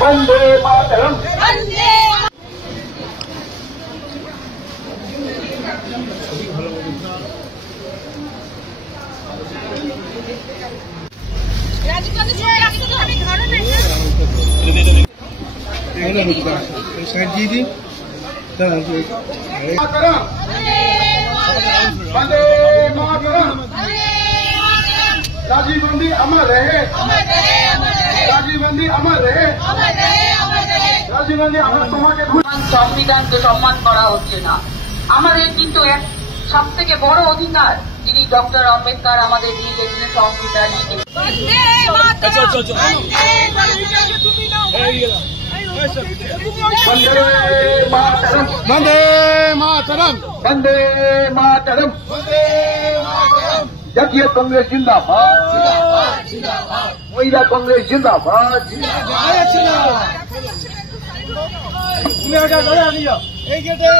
वंदे मातरम। वंदे मातरम। राजीव गांधी अमर रहे, राजीव गांधी अमर रहे, রাজীব গান্ধী। আমরা তোমাকে সংবিধানকে সম্মান করা হচ্ছে না। আমাদের কিন্তু এক সব থেকে বড় অধিকার যিনি ডক্টর আম্বেদকর আমাদের দিয়ে গেছিলেন সংবিধান। वंदे मातरम, वंदे मातरम। জাতীয় কংগ্রেস জিন্দাবাদ, মহিলা কংগ্রেস জিন্দাবাদ। এই গেটে